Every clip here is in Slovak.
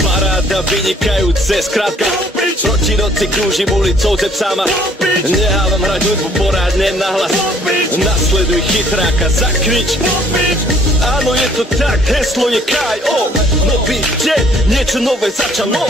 Paráda vynikajúce, skrátka proti noci krúžim ulicou ze psáma. Nehávam hrať hudbu porádne nahlas. Nasleduj chytráka, zakrič. Áno, je to tak, heslo je K.O. Nový deň, niečo nové začalo.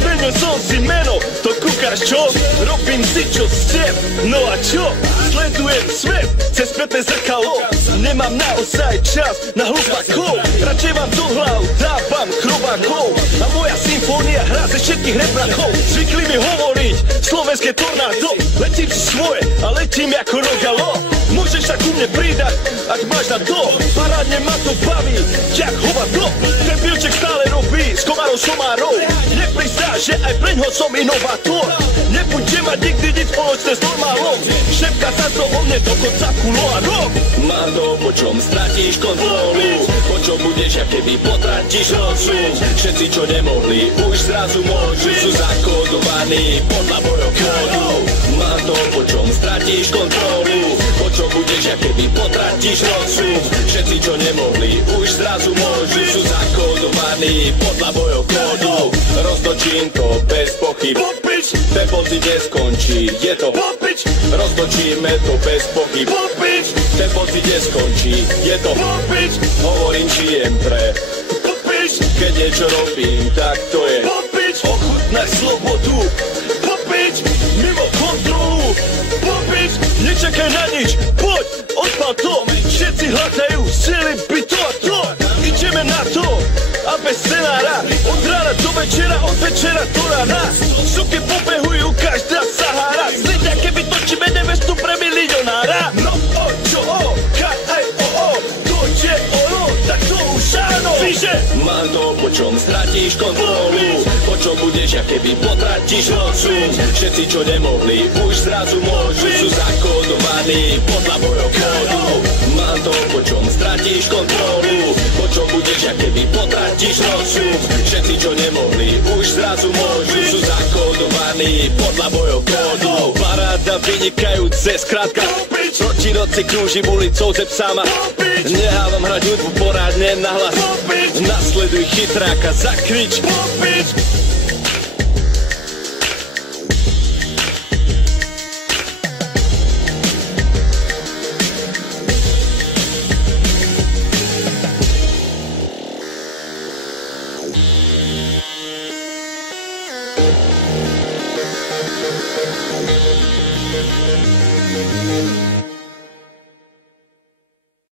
Zmenil som si meno, to kúkaš čo? Robím si čo chcem, no a čo? Sledujem svet, cez spätné zrkadlo. Nemám naozaj čas na hlupákov. Radšej vám do hlav dávam chrobákov. A moja symfónia hrá ze všetkých reprakov. Zvykli mi hovoriť slovenské tornádo. Letím si svoje a letím ako rogalo. Môžeš sa ku mne pridať, ak máš na to. Parádne ma to baví, jak hovado. Ten pilček stále robí s komárov somárov. Neprizdá, že aj preňho som inovátor. Nebudem mať nikdy nič spoločné s normálom. Šepka sa to o mne dokonca kuloárov. Mám to, po čom stratíš kontrolu. Po čom budeš, ak keby potratíš rozum. Všetci, čo nemohli, už zrazu môžu. Sú zakódovaní podľa môjho kódu. Mám to, po čom stratíš kontrolu. Po čom budeš, ak keby potratíš rozum. Všetci, čo nemohli, už zrazu môžu. Sú zakódovaní podľa môjho kódu. Roztočím to bez pochyb. Ten pocit neskončí, je to popič. Roztočíme to bez pochyb. Ten pocit neskončí, je to popič. Hovorím, žijem pre popič. Keď niečo robím, tak to je popič. Ochutnaj slobodu, popič. Mimo kontrolu, popič. Nečakaj na nič, poď, odpal to. Všetci hľadajú, chceli by to a to. Ideme na to, a bez scenára. Od rána do večera, od večera do rána. Suky pobehujú, každá Sahara. Slidia, keby točíme nevestu pre milionára. No o čo o, K.I.O.O. To je ono, tak to už áno. Víže, mám to, po čom stratíš kontrolu. Po čom budeš, ak keby potratíš rozum. Všetci, čo nemohli, už zrazu môžu. Sú zakódovaní podľa môjho kódu. Mám to, po čom stratíš kontrolu. Po čom budeš, ak keby potratíš rozum. Všetci, čo nemohli, už zrazu môžu. Sú zakódovaní podľa môjho kódu. Paráda vynikajúce, skrátka proti noci krúžim ulicou ze psáma. Nehávam hrať hudbu porádne nahlas. Nasleduj chytráka, zakrič. Thank you.